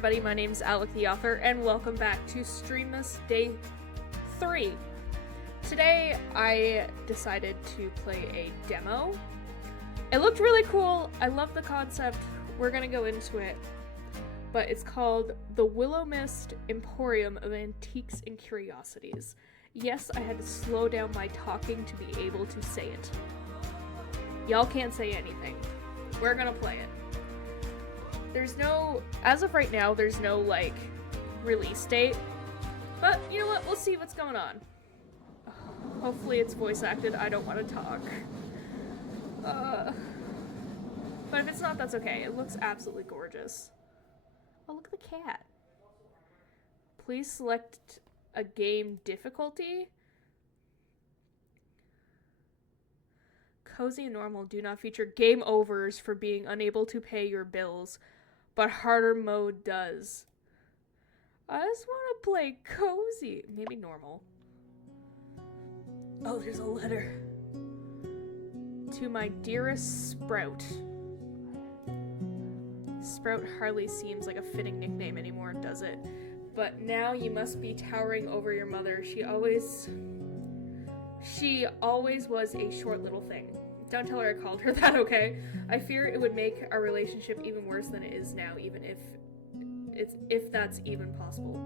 everybody, my name's Alec the Author, and welcome back to Streammas Day 3. Today, I decided to play a demo. It looked really cool, I love the concept, we're gonna go into it. But it's called the Willowmist Emporium of Antiques and Curiosities. Yes, I had to slow down my talking to be able to say it. Y'all can't say anything. We're gonna play it. There's no, as of right now, there's no, release date. But, you know what, we'll see what's going on. Hopefully it's voice acted, I don't want to talk. But if it's not, that's okay. It looks absolutely gorgeous. Oh, look at the cat. Please select a game difficulty. Cozy and normal do not feature game overs for being unable to pay your bills, but harder mode does. I just want to play cozy. Maybe normal. Oh, there's a letter. To my dearest Sprout. Sprout hardly seems like a fitting nickname anymore, does it? But now you must be towering over your mother. She always was a short little thing. Don't tell her I called her that, okay? I fear it would make our relationship even worse than it is now, even if that's even possible.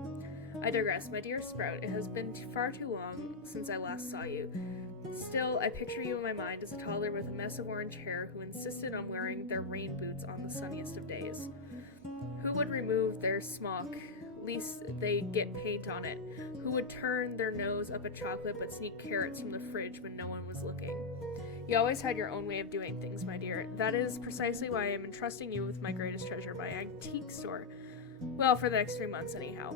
I digress. My dear Sprout, it has been far too long since I last saw you. Still, I picture you in my mind as a toddler with a mess of orange hair who insisted on wearing their rain boots on the sunniest of days. Who would remove their smock, least they get paint on it? Who would turn their nose up at chocolate but sneak carrots from the fridge when no one was looking? You always had your own way of doing things, my dear. That is precisely why I am entrusting you with my greatest treasure, my antique store. Well, for the next 3 months, anyhow.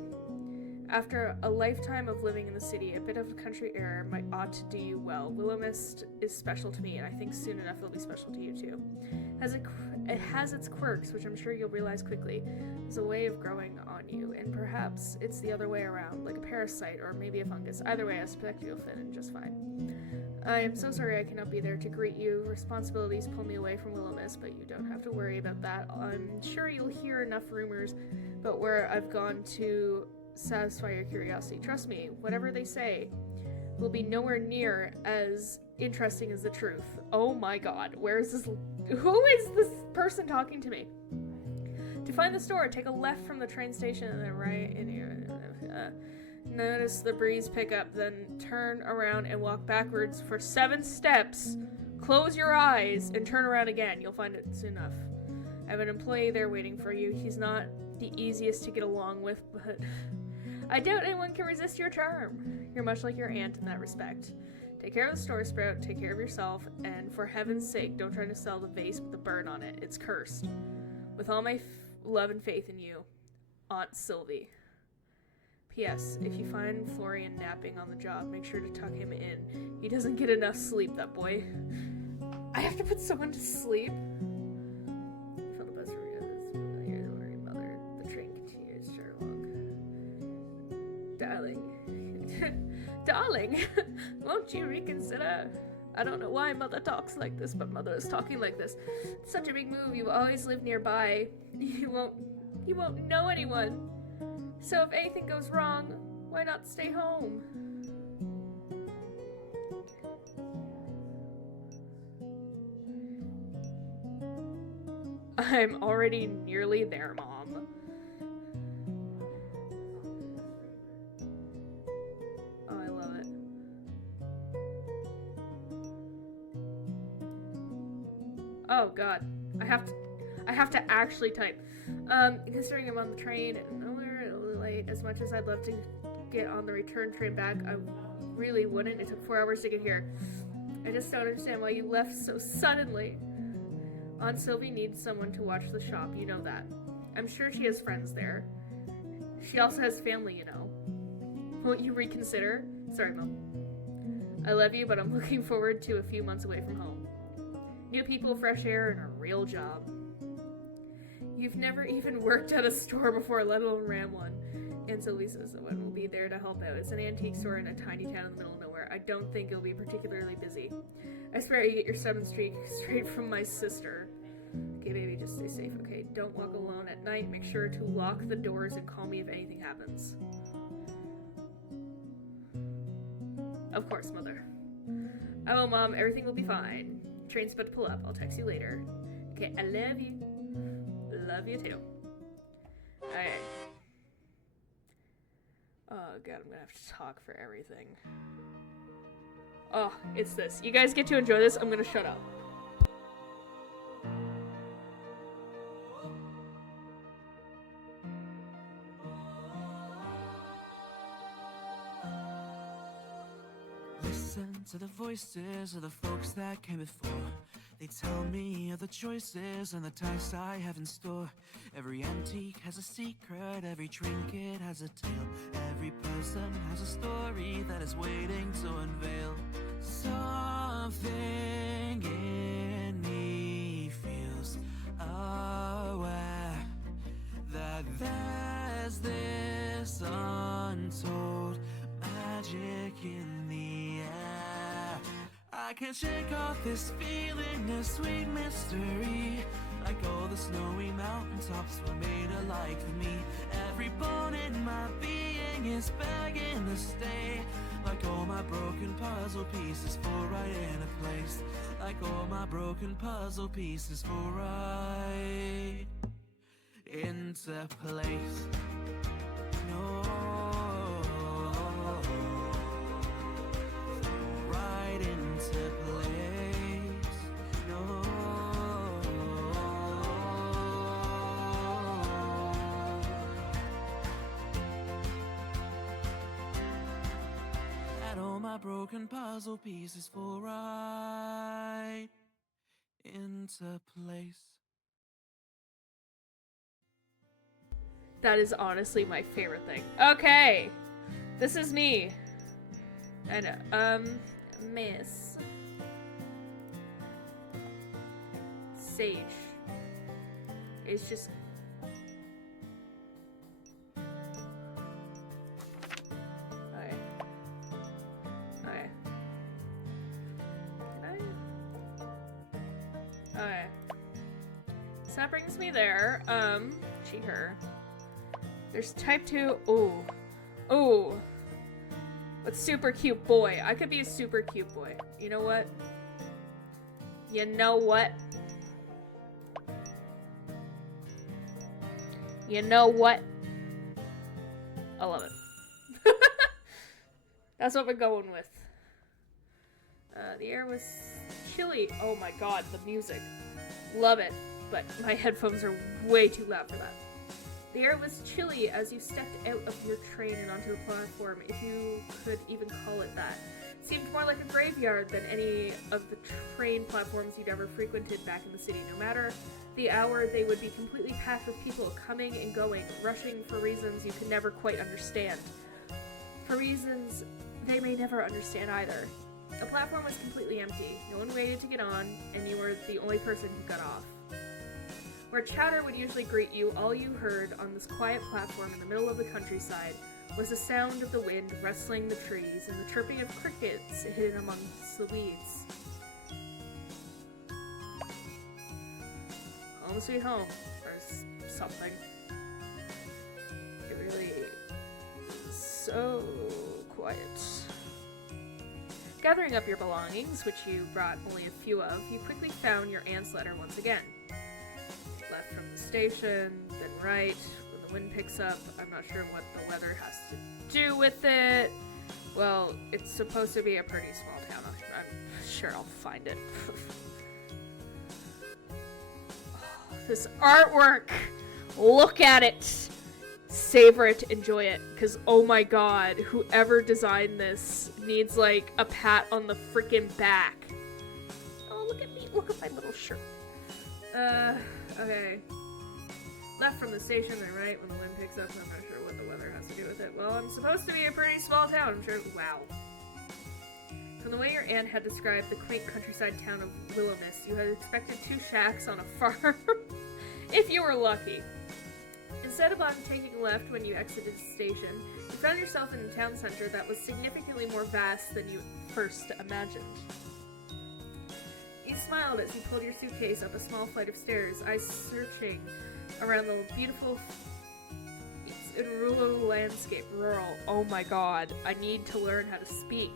After a lifetime of living in the city, a bit of country air ought to do you well. Willowmist is special to me, and I think soon enough it'll be special to you too. It has its quirks, which I'm sure you'll realize quickly. There's a way of growing on you, and perhaps it's the other way around, like a parasite or maybe a fungus. Either way, I suspect you'll fit in just fine. I am so sorry I cannot be there to greet you. Responsibilities pull me away from Willowmist, but you don't have to worry about that. I'm sure you'll hear enough rumors about where I've gone to satisfy your curiosity. Trust me, whatever they say will be nowhere near as interesting as the truth. Oh my god, where is this? Who is this person talking to me? To find the store, take a left from the train station and then right in here. Notice the breeze pick up, then turn around and walk backwards for 7 steps. Close your eyes and turn around again. You'll find it soon enough. I have an employee there waiting for you. He's not the easiest to get along with, but I doubt anyone can resist your charm. You're much like your aunt in that respect. Take care of the store, Sprout. Take care of yourself. And for heaven's sake, don't try to sell the vase with the bird on it. It's cursed. With all my love and faith in you, Aunt Sylvie. P.S. If you find Florian napping on the job, make sure to tuck him in. He doesn't get enough sleep, that boy. I have to put someone to sleep? For the best for your mother. The train continues, Sherlock. Darling. Darling, won't you reconsider? I don't know why mother talks like this, but mother is talking like this. It's such a big move. You always live nearby. You won't know anyone. So if anything goes wrong, why not stay home? I'm already nearly there, Mom. Oh, I love it. Oh god. I have to actually type. Considering I'm on the train, as much as I'd love to get on the return train back, I really wouldn't. It took 4 hours to get here. I just don't understand why you left so suddenly. Aunt Sylvie needs someone to watch the shop, you know that. I'm sure she has friends there. She also has family, you know. Won't you reconsider? Sorry, Mom. I love you, but I'm looking forward to a few months away from home. New people, fresh air, and a real job. You've never even worked at a store before, let alone ran one. Aunt Sylvie says someone will be there to help out. It's an antique store in a tiny town in the middle of nowhere. I don't think it'll be particularly busy. I swear you get your 7th streak straight from my sister. Okay, baby, just stay safe, okay? Don't walk alone at night. Make sure to lock the doors and call me if anything happens. Of course, Mother. I will, Mom. Everything will be fine. Train's about to pull up. I'll text you later. Okay, I love you. Love you too. Okay. Oh god, I'm gonna have to talk for everything. Oh, it's this. You guys get to enjoy this. I'm gonna shut up. Listen to the voices of the folks that came before. They tell me of the choices and the tasks I have in store. Every antique has a secret, every trinket has a tale. Every person has a story that is waiting to unveil. Something in me feels aware that there's this untold magic in the air. I can't shake off this feeling, this sweet mystery. Like all the snowy mountaintops were made alike for me. Every bone in my being is begging to stay. Like all my broken puzzle pieces fall right into place. Like all my broken puzzle pieces fall right into place. No. Right into place. No. And all my broken puzzle pieces fall right into place. That is honestly my favorite thing. Okay. This is me. And, Miss Sage is just okay. Okay. Can I? Okay. So that brings me there. She, her. There's type 2. Ooh. Ooh. But super cute boy. I could be a super cute boy. You know what? You know what? You know what? I love it. That's what we're going with. The air was chilly. Oh my god, the music. Love it. But my headphones are way too loud for that. The air was chilly as you stepped out of your train and onto the platform, if you could even call it that. It seemed more like a graveyard than any of the train platforms you'd ever frequented back in the city. No matter the hour, they would be completely packed with people coming and going, rushing for reasons you could never quite understand. For reasons they may never understand either. The platform was completely empty. No one waited to get on, and you were the only person who got off. Where chatter would usually greet you, all you heard on this quiet platform in the middle of the countryside was the sound of the wind rustling the trees and the chirping of crickets hidden amongst the weeds. Home sweet home, or something. It really is so quiet. Gathering up your belongings, which you brought only a few of, you quickly found your aunt's letter once again. Left from the station, then right, when the wind picks up. I'm not sure what the weather has to do with it. Well, it's supposed to be a pretty small town. I'm sure I'll find it. Oh, this artwork! Look at it! Savor it, enjoy it, because oh my god, whoever designed this needs like a pat on the freaking back. Oh, look at me, look at my little shirt. Okay. Left from the station, then right when the wind picks up. I'm not sure what the weather has to do with it. Well, I'm supposed to be a pretty small town, I'm sure. Wow. From the way your aunt had described the quaint countryside town of Willowmist, you had expected 2 shacks on a farm. If you were lucky. Instead of taking left when you exited the station, you found yourself in a town center that was significantly more vast than you first imagined. You smiled as you pulled your suitcase up a small flight of stairs, eyes searching around the beautiful rural landscape. Rural. Oh my god, I need to learn how to speak.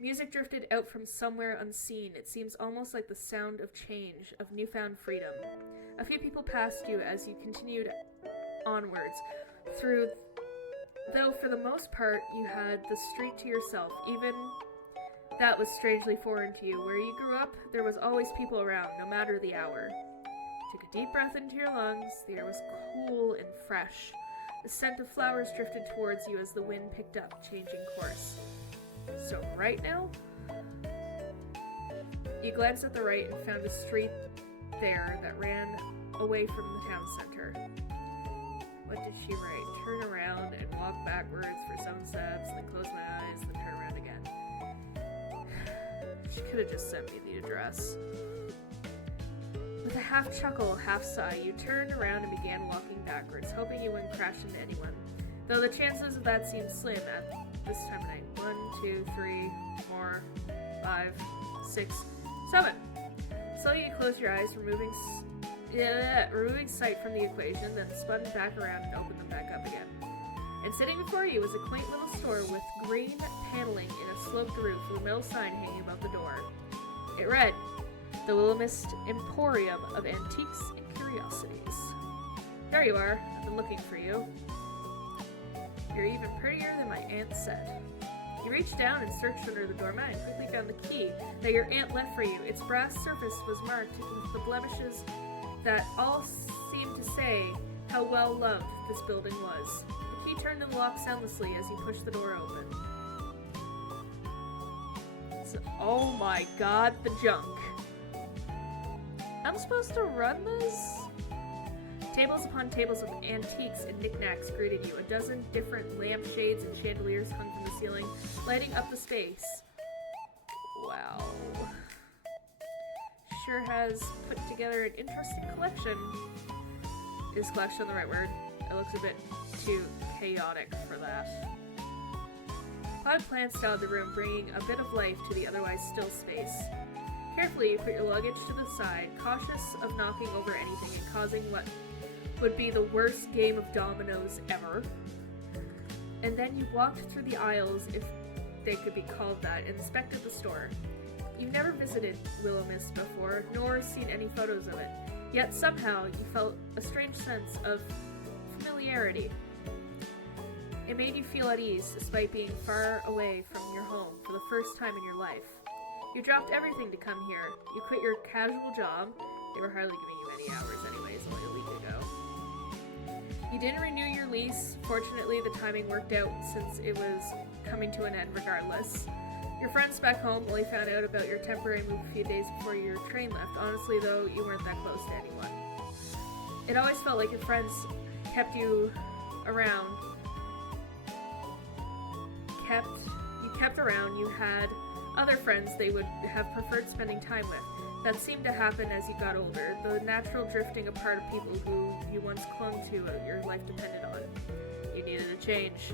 Music drifted out from somewhere unseen. It seems almost like the sound of change, of newfound freedom. A few people passed you as you continued onwards, though for the most part you had the street to yourself. Even that was strangely foreign to you. Where you grew up, there was always people around, no matter the hour. Took a deep breath into your lungs. The air was cool and fresh. The scent of flowers drifted towards you as the wind picked up, changing course. So right now? You glanced at the right and found a street there that ran away from the town center. What did she write? Turn around and walk backwards for 7 steps, then close my eyes, then turn around again. She could have just sent me the address. With a half chuckle, half sigh, you turned around and began walking backwards, hoping you wouldn't crash into anyone, though the chances of that seemed slim at this time of night. 1, 2, 3, 4, 5, 6, 7. Slowly you closed your eyes, removing sight from the equation, then spun back around and opened them back up again. And sitting before you was a quaint little store with green paneling in a sloped roof with a metal sign hanging above the door. It read, "The Willowmist Emporium of Antiques and Curiosities." There you are. I've been looking for you. You're even prettier than my aunt said. You reached down and searched under the doormat and quickly found the key that your aunt left for you. Its brass surface was marked with the blemishes that all seemed to say how well loved this building was. The key turned in the lock soundlessly as you pushed the door open. Oh my god, the junk. I'm supposed to run this? Tables upon tables of antiques and knickknacks greeted you. A dozen different lampshades and chandeliers hung from the ceiling, lighting up the space. Wow. Sure has put together an interesting collection. Is collection the right word? It looks a bit too chaotic for that. Potted plants styled the room, bringing a bit of life to the otherwise still space. Carefully, you put your luggage to the side, cautious of knocking over anything and causing what would be the worst game of dominoes ever. And then you walked through the aisles, if they could be called that, and inspected the store. You've never visited Willowmist before, nor seen any photos of it. Yet somehow you felt a strange sense of familiarity. It made you feel at ease, despite being far away from your home for the first time in your life. You dropped everything to come here. You quit your casual job. They were hardly giving you any hours anyways, only a week ago. You didn't renew your lease. Fortunately, the timing worked out since it was coming to an end regardless. Your friends back home only found out about your temporary move a few days before your train left. Honestly, though, you weren't that close to anyone. It always felt like your friends kept you around. You kept around. You had other friends they would have preferred spending time with. That seemed to happen as you got older, the natural drifting apart of people who you once clung to, your life depended on. You needed a change.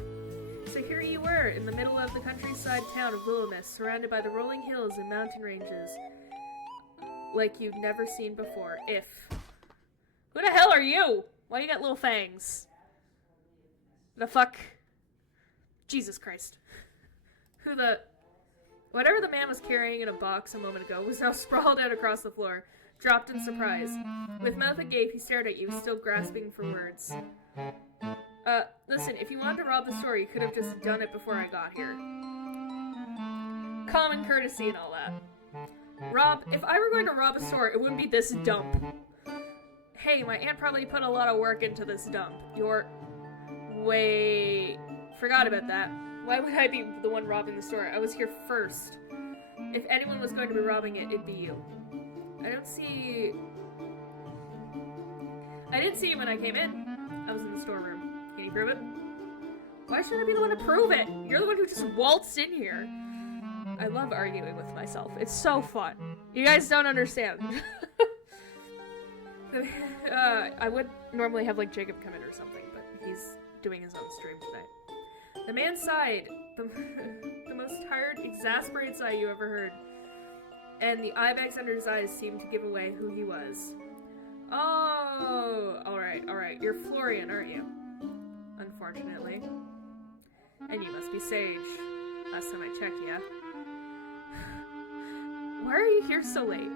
So here you were, in the middle of the countryside town of Willowmist, surrounded by the rolling hills and mountain ranges, like you'd never seen before. Who the hell are you? Why you got little fangs? The fuck? Jesus Christ. Whatever the man was carrying in a box a moment ago was now sprawled out across the floor, dropped in surprise. With mouth agape, he stared at you, still grasping for words. Listen, if you wanted to rob the store, you could have just done it before I got here. Common courtesy and all that. Rob, if I were going to rob a store, it wouldn't be this dump. Hey, my aunt probably put a lot of work into this dump. Wait, forgot about that. Why would I be the one robbing the store? I was here first. If anyone was going to be robbing it, it'd be you. I didn't see you when I came in. I was in the storeroom. Can you prove it? Why should I be the one to prove it? You're the one who just waltzed in here. I love arguing with myself. It's so fun. You guys don't understand. I would normally have like Jacob come in or something, but he's doing his own stream tonight. The man sighed, the most tired, exasperated sigh you ever heard. and the eye bags under his eyes seemed to give away who he was. Oh, alright. You're Florian, aren't you? Unfortunately. And you must be Sage. Last time I checked, yeah. Why are you here so late?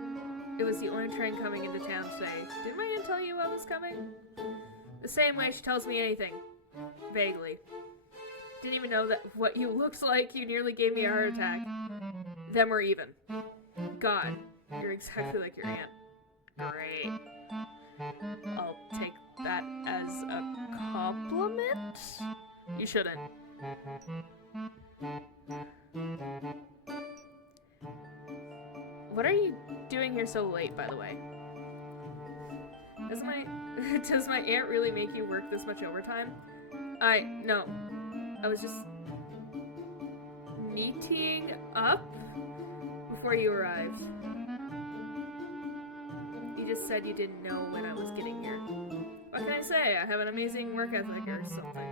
It was the only train coming into town today. Didn't my aunt tell you I was coming? The same way she tells me anything. Vaguely. Didn't even know that what you looked like. You nearly gave me a heart attack. Then we're even. God, you're exactly like your aunt. Great. I'll take that as a compliment? You shouldn't. What are you doing here so late, by the way? Does my aunt really make you work this much overtime? No. I was just meeting up before you arrived. You just said you didn't know when I was getting here. What can I say? I have an amazing work ethic or something.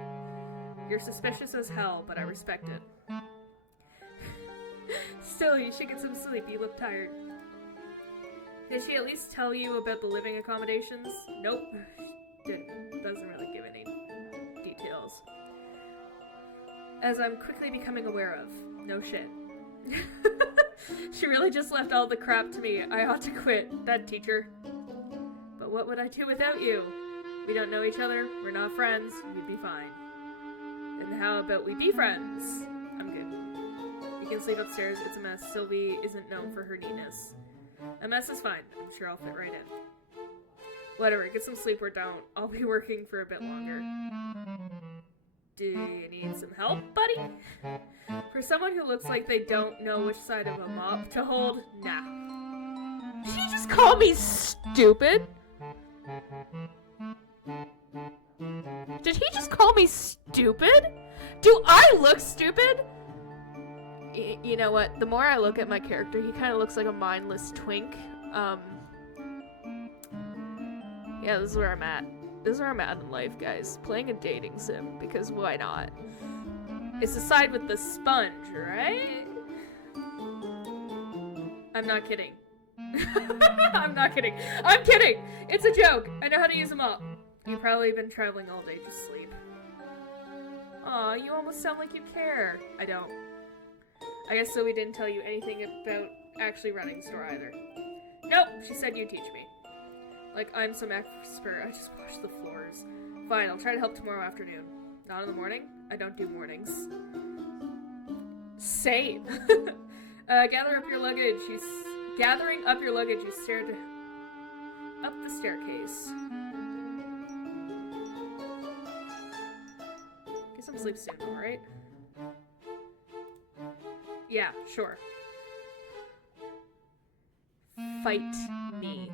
You're suspicious as hell, but I respect it. Still, you should get some sleep. You look tired. Did she at least tell you about the living accommodations? Nope. Doesn't really give any details. As I'm quickly becoming aware of. No shit. She really just left all the crap to me. I ought to quit. That teacher. But what would I do without you? We don't know each other. We're not friends. You'd be fine. And how about we be friends? I'm good. You can sleep upstairs. It's a mess. Sylvie isn't known for her neatness. A mess is fine. I'm sure I'll fit right in. Whatever. Get some sleep or don't. I'll be working for a bit longer. Do you need some help, buddy? For someone who looks like they don't know which side of a mop to hold, nah. Did he just call me stupid? Did he just call me stupid? Do I look stupid? You know what? The more I look at my character, he kind of looks like a mindless twink. Yeah, this is where I'm at. This is where I'm at in life, guys. Playing a dating sim, because why not? It's the side with the sponge, right? I'm not kidding. I'm not kidding. I'm kidding! It's a joke! I know how to use them up. You've probably been traveling all day, just sleep. Aw, you almost sound like you care. I don't. I guess Sylvie didn't tell you anything about actually running the store either. Nope, she said you'd teach me. Like I'm some expert, I just wash the floors. Fine, I'll try to help tomorrow afternoon. Not in the morning? I don't do mornings. Same. Gather up your luggage. Gathering up your luggage, you stared up the staircase. Get some sleep soon, alright? Yeah, sure. Fight me.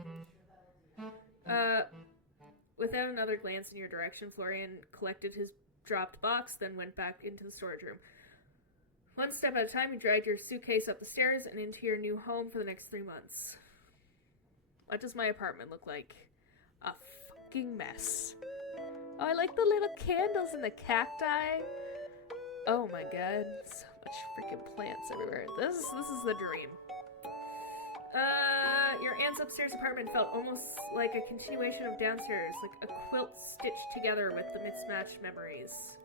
Without another glance in your direction, Florian collected his dropped box, then went back into the storage room. One step at a time, you dragged your suitcase up the stairs and into your new home for the next 3 months. What does my apartment look like? A fucking mess. Oh, I like the little candles and the cacti. Oh my god, so much freaking plants everywhere. This is the dream. Your aunt's upstairs apartment felt almost like a continuation of downstairs, like a quilt stitched together with the mismatched memories.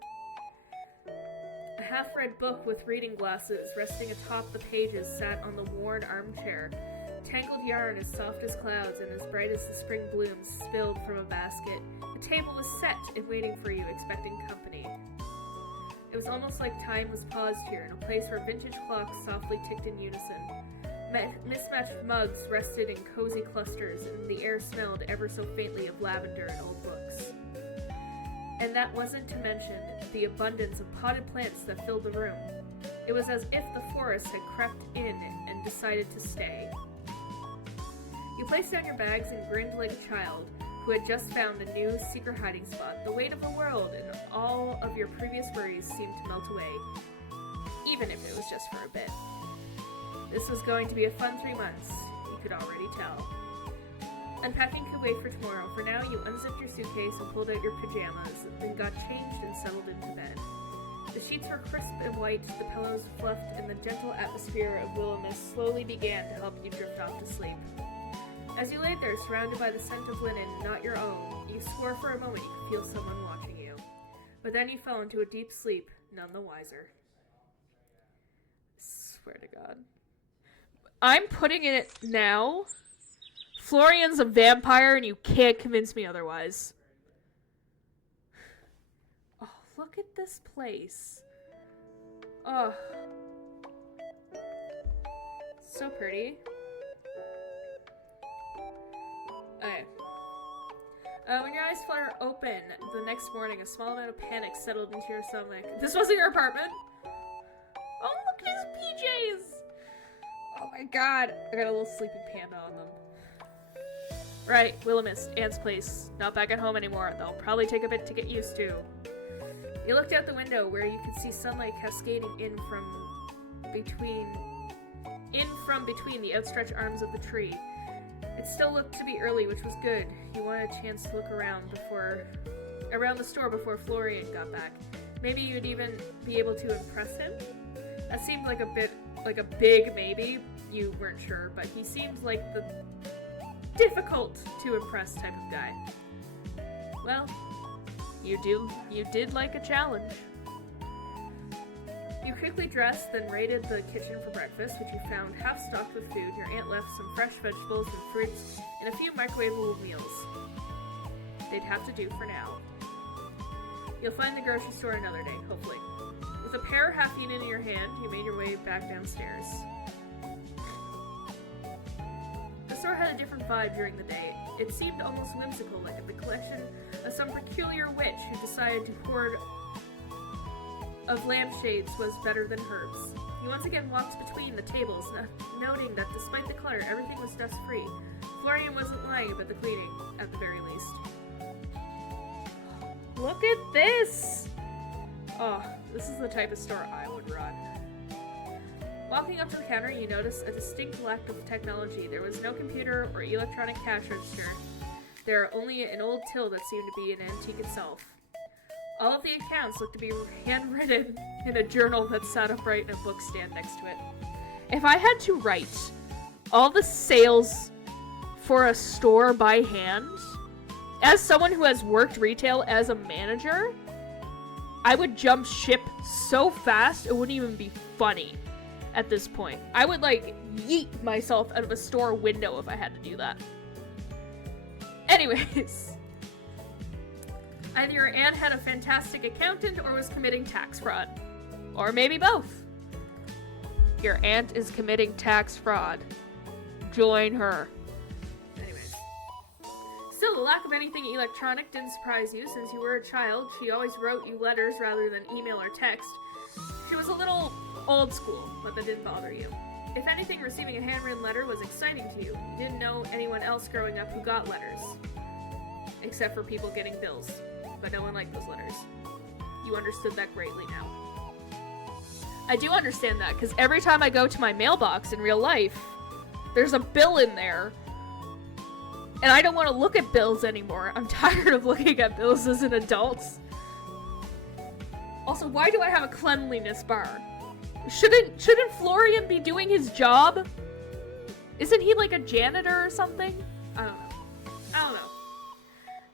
A half-read book with reading glasses resting atop the pages sat on the worn armchair. Tangled yarn as soft as clouds and as bright as the spring blooms spilled from a basket. The table was set and waiting for you, expecting company. It was almost like time was paused here, in a place where vintage clocks softly ticked in unison. Mismatched mugs rested in cozy clusters, and the air smelled ever so faintly of lavender and old books. And that wasn't to mention the abundance of potted plants that filled the room. It was as if the forest had crept in and decided to stay. You placed down your bags and grinned like a child who had just found the new secret hiding spot. The weight of the world and all of your previous worries seemed to melt away, even if it was just for a bit. This was going to be a fun 3 months, you could already tell. Unpacking could wait for tomorrow. For now, you unzipped your suitcase and pulled out your pajamas, then got changed and settled into bed. The sheets were crisp and white, the pillows fluffed, and the gentle atmosphere of Willowmist slowly began to help you drift off to sleep. As you laid there, surrounded by the scent of linen not your own, you swore for a moment you could feel someone watching you. But then you fell into a deep sleep, none the wiser. Swear to God. I'm putting in it now. Florian's a vampire and you can't convince me otherwise. Oh, look at this place. Oh. So pretty. Okay. When your eyes flutter open the next morning, a small amount of panic settled into your stomach. This wasn't your apartment? Oh, look at his PJs! Oh my god. I got a little sleeping panda on them. Right, Willowmist, Aunt's place. Not back at home anymore. They'll probably take a bit to get used to. You looked out the window where you could see sunlight cascading in from between the outstretched arms of the tree. It still looked to be early, which was good. You wanted a chance to look around the store before Florian got back. Maybe you'd even be able to impress him? That seemed like a big maybe. You weren't sure, but he seemed like the difficult to impress type of guy. Well, you did like a challenge. You quickly dressed, then raided the kitchen for breakfast, which you found half stocked with food. Your aunt left some fresh vegetables and fruits and a few microwavable meals. They'd have to do for now. You'll find the grocery store another day, hopefully. With a pear half eaten in your hand, you made your way back downstairs. The store had a different vibe during the day. It seemed almost whimsical, like the collection of some peculiar witch who decided to hoard of lampshades was better than herbs. You once again walked between the tables, noting that despite the clutter, everything was dust-free. Florian wasn't lying about the cleaning, at the very least. Look at this! Oh, this is the type of store I would run. Walking up to the counter, you notice a distinct lack of technology. There was no computer or electronic cash register. There are only an old till that seemed to be an antique itself. All of the accounts looked to be handwritten in a journal that sat upright in a book stand next to it. If I had to write all the sales for a store by hand, as someone who has worked retail as a manager, I would jump ship so fast it wouldn't even be funny at this point. I would like yeet myself out of a store window if I had to do that. Anyways. Either your aunt had a fantastic accountant or was committing tax fraud. Or maybe both. Your aunt is committing tax fraud. Join her. Anyways. Still, the lack of anything electronic didn't surprise you. Since you were a child, she always wrote you letters rather than email or text. She was a little old school, but that didn't bother you. If anything, receiving a handwritten letter was exciting to you. You didn't know anyone else growing up who got letters. Except for people getting bills. But no one liked those letters. You understood that greatly now. I do understand that, because every time I go to my mailbox in real life, there's a bill in there. And I don't want to look at bills anymore. I'm tired of looking at bills as an adult. Also, why do I have a cleanliness bar? Shouldn't Florian be doing his job? Isn't he like a janitor or something? I don't know.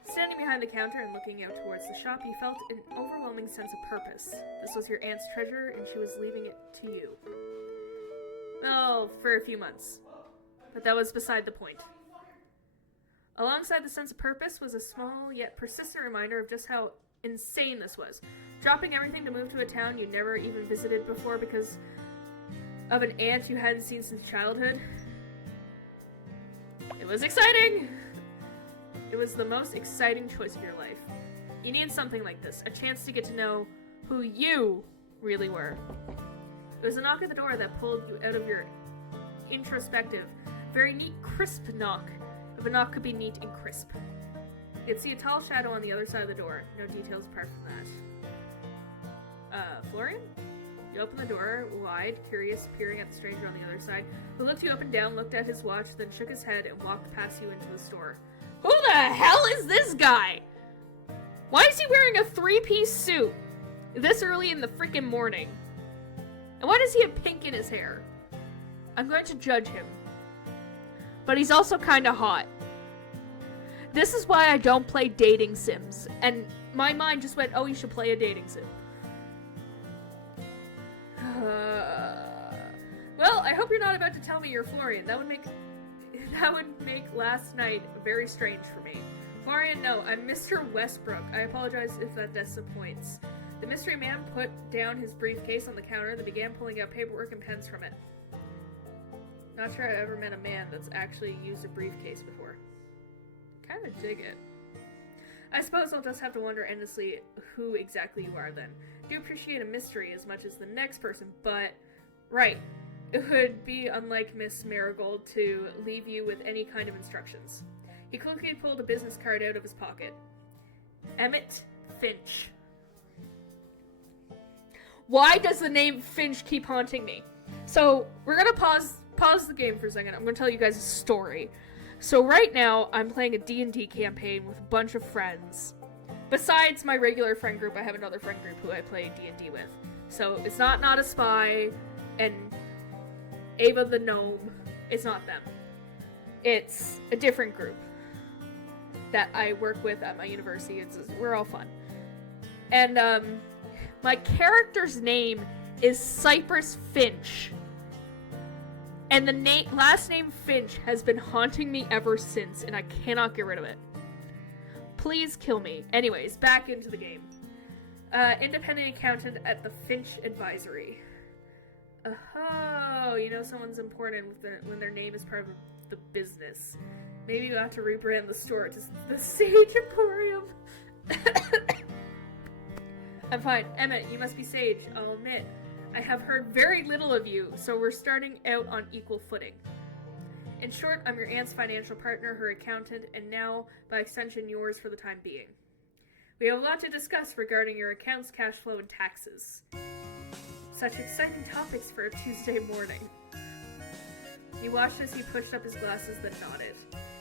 Standing behind the counter and looking out towards the shop, you felt an overwhelming sense of purpose. This was your aunt's treasure, and she was leaving it to you. Well, for a few months. But that was beside the point. Alongside the sense of purpose was a small yet persistent reminder of just how insane this was. Dropping everything to move to a town you never even visited before because of an aunt you hadn't seen since childhood. It was exciting! It was the most exciting choice of your life. You needed something like this, a chance to get to know who you really were. It was a knock at the door that pulled you out of your introspective, very neat, crisp knock. If a knock could be neat and crisp. You could see a tall shadow on the other side of the door. No details apart from that. Florian? You opened the door wide, curious, peering at the stranger on the other side, who looked you up and down, looked at his watch, then shook his head and walked past you into the store. Who the hell is this guy? Why is he wearing a three-piece suit? This early in the freaking morning. And why does he have pink in his hair? I'm going to judge him. But he's also kind of hot. This is why I don't play dating sims. And my mind just went, oh, you should play a dating sim. Well, I hope you're not about to tell me you're Florian. That would make last night very strange for me. Florian, no, I'm Mr. Westbrook. I apologize if that disappoints. The mystery man put down his briefcase on the counter, then began pulling out paperwork and pens from it. Not sure I ever met a man that's actually used a briefcase before. Kinda dig it. I suppose I'll just have to wonder endlessly who exactly you are then. Do appreciate a mystery as much as the next person, but... Right. It would be unlike Miss Marigold to leave you with any kind of instructions. He quickly pulled a business card out of his pocket. Emmett Finch. Why does the name Finch keep haunting me? So, we're gonna pause the game for a second. I'm gonna tell you guys a story. So right now, I'm playing a D&D campaign with a bunch of friends. Besides my regular friend group, I have another friend group who I play D&D with. So, it's not a spy, and Ava the gnome, it's not them. It's a different group that I work with at my university. We're all fun. And, my character's name is Cypress Finch. And the last name Finch has been haunting me ever since, and I cannot get rid of it. Please kill me. Anyways, back into the game. Independent accountant at the Finch Advisory. Oh, you know someone's important when their name is part of the business. Maybe you have to rebrand the store to the Sage Emporium. I'm fine. Emmett, you must be Sage. I'll admit, I have heard very little of you, so we're starting out on equal footing. In short, I'm your aunt's financial partner, her accountant, and now, by extension, yours for the time being. We have a lot to discuss regarding your accounts, cash flow, and taxes. Such exciting topics for a Tuesday morning. He watched as he pushed up his glasses, then nodded.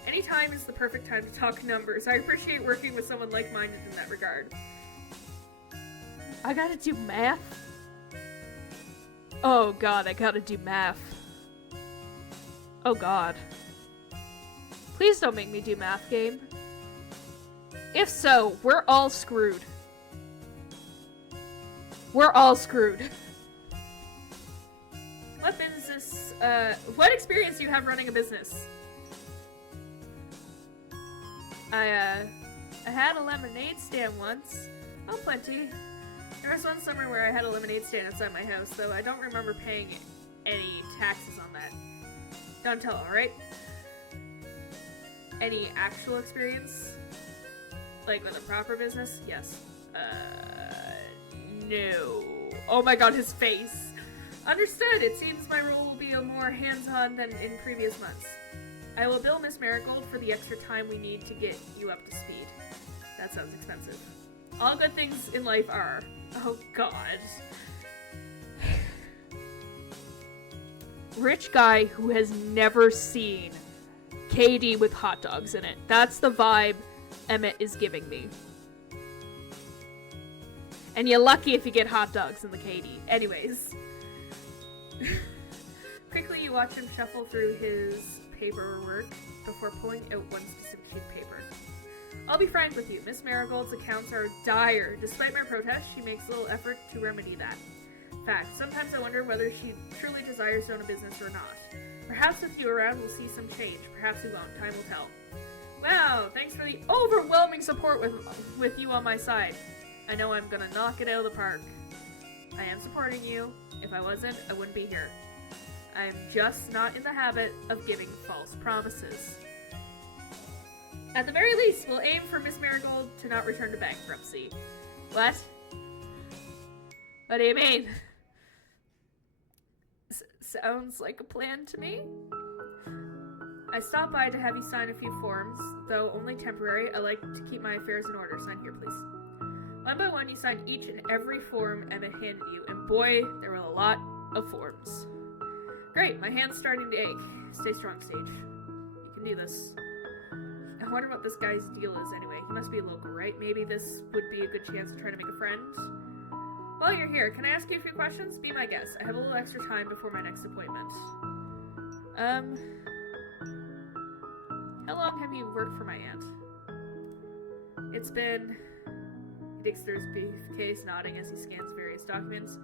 Any time is the perfect time to talk numbers. I appreciate working with someone like-minded in that regard. I gotta do math? Oh god, I gotta do math. Oh god. Please don't make me do math, game. If so, we're all screwed. We're all screwed. What business, what experience do you have running a business? I had a lemonade stand once. Oh, plenty. There was one summer where I had a lemonade stand outside my house, though I don't remember paying any taxes on that. Don't tell, alright? Any actual experience? Like with a proper business? Yes. No. Oh my god, his face. Understood. It seems my role will be more hands-on than in previous months. I will bill Miss Marigold for the extra time we need to get you up to speed. That sounds expensive. All good things in life are. Oh god. Rich guy who has never seen KD with hot dogs in it. That's the vibe Emmett is giving me. And you're lucky if you get hot dogs in the KD. Anyways. Quickly you watch him shuffle through his paperwork before pulling out one specific sheet of paper. I'll be frank with you, Miss Marigold's accounts are dire. Despite my protest, she makes little effort to remedy that. Fact, sometimes I wonder whether she truly desires to own a business or not. Perhaps with you around we'll see some change. Perhaps we won't. Time will tell. Wow, thanks for the overwhelming support with you on my side. I know I'm gonna knock it out of the park. I am supporting you. If I wasn't, I wouldn't be here. I'm just not in the habit of giving false promises. At the very least, we'll aim for Miss Marigold to not return to bankruptcy. What? What do you mean? Sounds like a plan to me. I stopped by to have you sign a few forms, though only temporary. I like to keep my affairs in order. Sign here, please. One by one, you signed each and every form Emmett handed you, and boy, there were a lot of forms. Great, my hand's starting to ache. Stay strong, Sage. You can do this. I wonder what this guy's deal is anyway. He must be local, right? Maybe this would be a good chance to try to make a friend. While you're here, can I ask you a few questions? Be my guest. I have a little extra time before my next appointment. How long have you worked for my aunt? It's been... He digs through his briefcase, nodding as he scans various documents.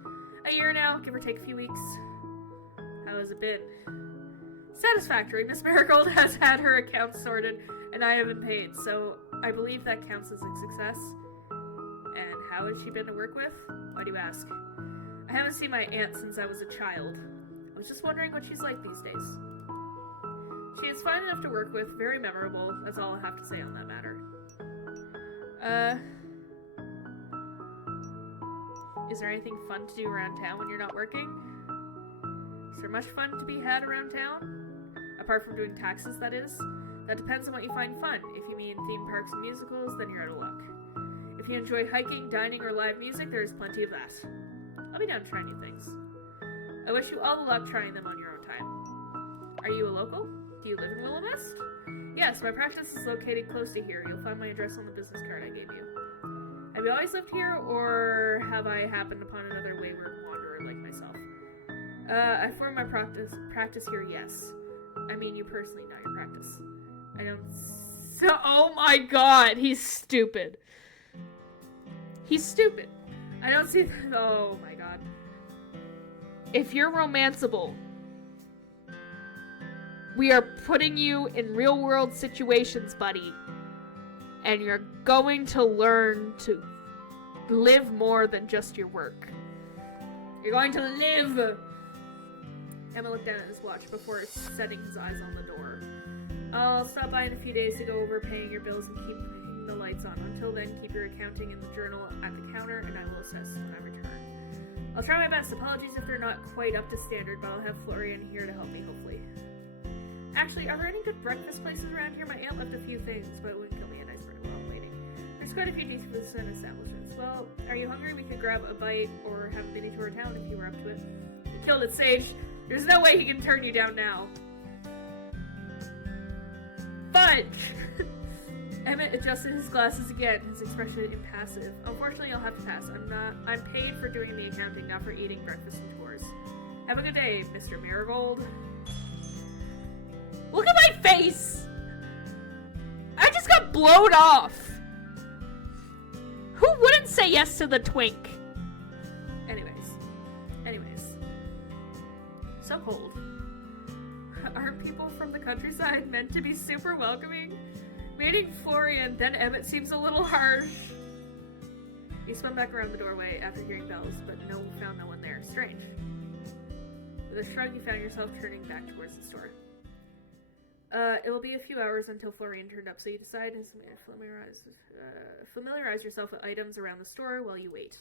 A year now, give or take a few weeks. How has it been? Satisfactory. Miss Marigold has had her accounts sorted, and I haven't paid, so I believe that counts as a success. And how has she been to work with? Why do you ask? I haven't seen my aunt since I was a child. I was just wondering what she's like these days. She is fine enough to work with, very memorable. That's all I have to say on that matter. Is there anything fun to do around town when you're not working? Is there much fun to be had around town? Apart from doing taxes, that is? That depends on what you find fun. If you mean theme parks and musicals, then you're out of luck. If you enjoy hiking, dining, or live music, there is plenty of that. I'll be down to try new things. I wish you all the luck trying them on your own time. Are you a local? Do you live in Willowmist? Yes, my practice is located close to here. You'll find my address on the business card I gave you. Have you always lived here, or have I happened upon another wayward wanderer like myself? I formed my practice here, yes. I mean you personally, not your practice. I don't... Oh my god, he's stupid. He's stupid. I don't see that... Oh my god. If you're romanceable, we are putting you in real-world situations, buddy. And you're going to learn to live more than just your work. You're going to live! Emma looked down at his watch before setting his eyes on the door. I'll stop by in a few days to go over paying your bills and keeping the lights on. Until then, keep your accounting in the journal at the counter, and I will assess when I return. I'll try my best. Apologies if they're not quite up to standard, but I'll have Florian here to help me, hopefully. Actually, are there any good breakfast places around here? My aunt left a few things, but it wouldn't kill me a nice bread while I'm waiting. There's quite a few decent establishments. Well, are you hungry? We could grab a bite or have a mini tour of town if you were up to it. You killed it, Sage. There's no way he can turn you down now. Fudge! Emmett adjusted his glasses again, his expression impassive. Unfortunately, I'll have to pass. I'm paid for doing the accounting, not for eating breakfast and tours. Have a good day, Mr. Marigold. Look at my face! I just got blown off! Who wouldn't say yes to the twink? Anyways. So cold. Aren't people from the countryside meant to be super welcoming? Meeting Florian, then Emmett seems a little harsh. He spun back around the doorway after hearing bells, but found no one there. Strange. With a shrug, you found yourself turning back towards the store. It'll be a few hours until Florian turned up, so you decide to familiarize yourself with items around the store while you wait.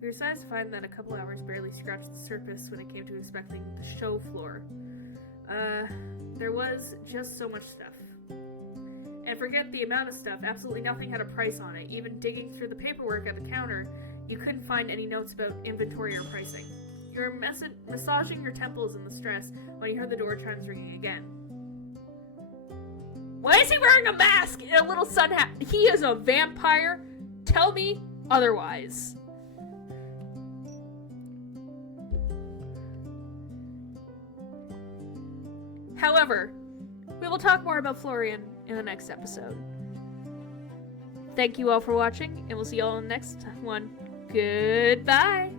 You were sad to find that a couple hours barely scratched the surface when it came to inspecting the show floor. There was just so much stuff. And forget the amount of stuff, absolutely nothing had a price on it. Even digging through the paperwork at the counter, you couldn't find any notes about inventory or pricing. You were massaging your temples in the stress when you heard the door chimes ringing again. Why is he wearing a mask and a little sun hat? He is a vampire. Tell me otherwise. However, we will talk more about Florian in the next episode. Thank you all for watching, and we'll see you all in the next one. Goodbye!